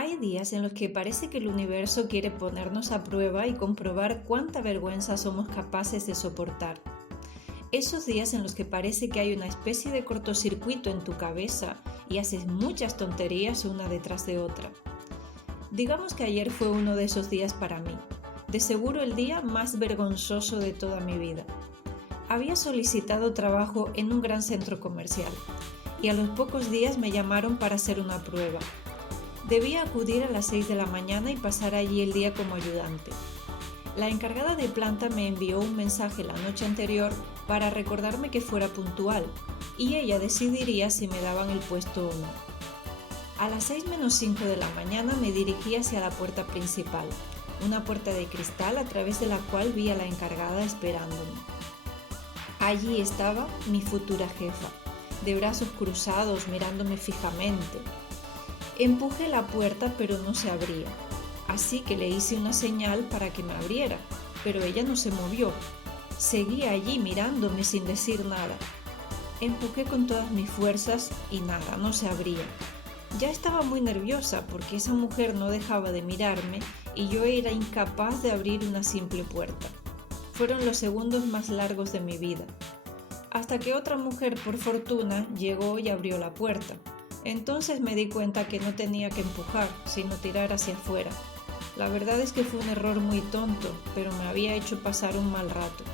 Hay días en los que parece que el universo quiere ponernos a prueba y comprobar cuánta vergüenza somos capaces de soportar. Esos días en los que parece que hay una especie de cortocircuito en tu cabeza y haces muchas tonterías una detrás de otra. Digamos que ayer fue uno de esos días para mí, de seguro el día más vergonzoso de toda mi vida. Había solicitado trabajo en un gran centro comercial y a los pocos días me llamaron para hacer una prueba. Debía acudir a las 6 de la mañana y pasar allí el día como ayudante. La encargada de planta me envió un mensaje la noche anterior para recordarme que fuera puntual y ella decidiría si me daban el puesto o no. A las 6 menos 5 de la mañana me dirigí hacia la puerta principal, una puerta de cristal a través de la cual vi a la encargada esperándome. Allí estaba mi futura jefa, de brazos cruzados mirándome fijamente. Empujé la puerta pero no se abría, así que le hice una señal para que me abriera, pero ella no se movió. Seguía allí mirándome sin decir nada. Empujé con todas mis fuerzas y nada, no se abría. Ya estaba muy nerviosa porque esa mujer no dejaba de mirarme y yo era incapaz de abrir una simple puerta. Fueron los segundos más largos de mi vida, hasta que otra mujer, por fortuna, llegó y abrió la puerta. Entonces me di cuenta que no tenía que empujar, sino tirar hacia afuera. La verdad es que fue un error muy tonto, pero me había hecho pasar un mal rato.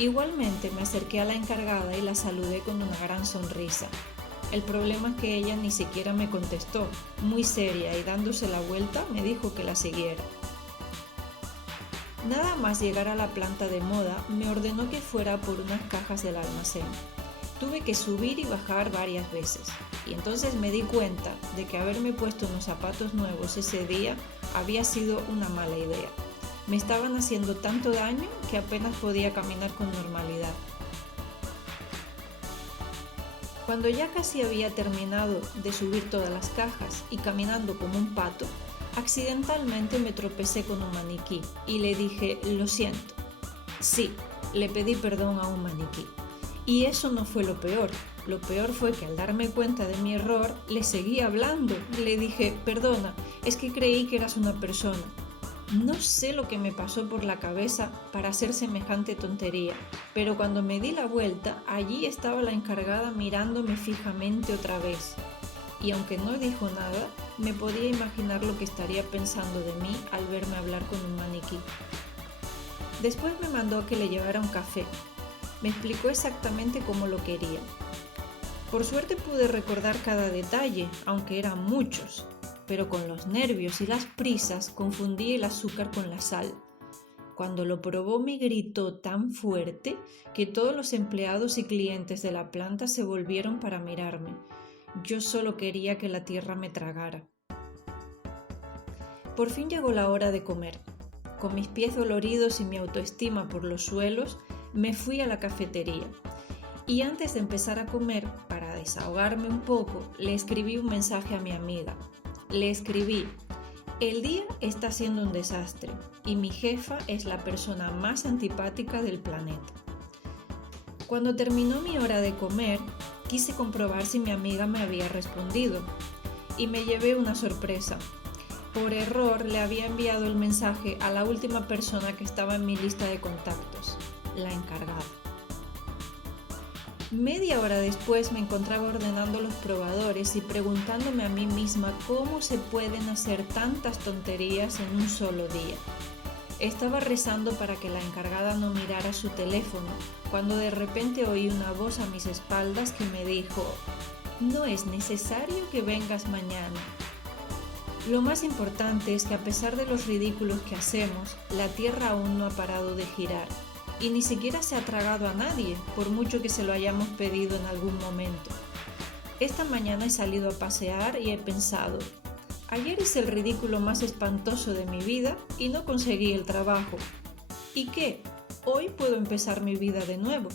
Igualmente me acerqué a la encargada y la saludé con una gran sonrisa. El problema es que ella ni siquiera me contestó, muy seria, y dándose la vuelta me dijo que la siguiera. Nada más llegar a la planta de moda, me ordenó que fuera por unas cajas del almacén. Tuve que subir y bajar varias veces, y entonces me di cuenta de que haberme puesto unos zapatos nuevos ese día había sido una mala idea. Me estaban haciendo tanto daño que apenas podía caminar con normalidad. Cuando ya casi había terminado de subir todas las cajas y caminando como un pato, accidentalmente me tropecé con un maniquí y le dije: "Lo siento". Sí, le pedí perdón a un maniquí. Y eso no fue lo peor. Lo peor fue que al darme cuenta de mi error, le seguí hablando. Le dije: "Perdona, es que creí que eras una persona". No sé lo que me pasó por la cabeza para hacer semejante tontería, pero cuando me di la vuelta, allí estaba la encargada mirándome fijamente otra vez. Y aunque no dijo nada, me podía imaginar lo que estaría pensando de mí al verme hablar con un maniquí. Después me mandó a que le llevara un café. Me explicó exactamente cómo lo quería. Por suerte pude recordar cada detalle, aunque eran muchos, pero con los nervios y las prisas confundí el azúcar con la sal. Cuando lo probó me gritó tan fuerte que todos los empleados y clientes de la planta se volvieron para mirarme. Yo solo quería que la tierra me tragara. Por fin llegó la hora de comer. Con mis pies doloridos y mi autoestima por los suelos, me fui a la cafetería. Y antes de empezar a comer, para desahogarme un poco, le escribí un mensaje a mi amiga. Le escribí: "El día está siendo un desastre y mi jefa es la persona más antipática del planeta". Cuando terminó mi hora de comer, quise comprobar si mi amiga me había respondido y me llevé una sorpresa. Por error le había enviado el mensaje a la última persona que estaba en mi lista de contactos, la encargada. Media hora después me encontraba ordenando los probadores y preguntándome a mí misma cómo se pueden hacer tantas tonterías en un solo día. Estaba rezando para que la encargada no mirara su teléfono, cuando de repente oí una voz a mis espaldas que me dijo: "No es necesario que vengas mañana". Lo más importante es que a pesar de los ridículos que hacemos, la Tierra aún no ha parado de girar y ni siquiera se ha tragado a nadie, por mucho que se lo hayamos pedido en algún momento. Esta mañana he salido a pasear y he pensado: ayer hice el ridículo más espantoso de mi vida y no conseguí el trabajo. ¿Y qué? Hoy puedo empezar mi vida de nuevo.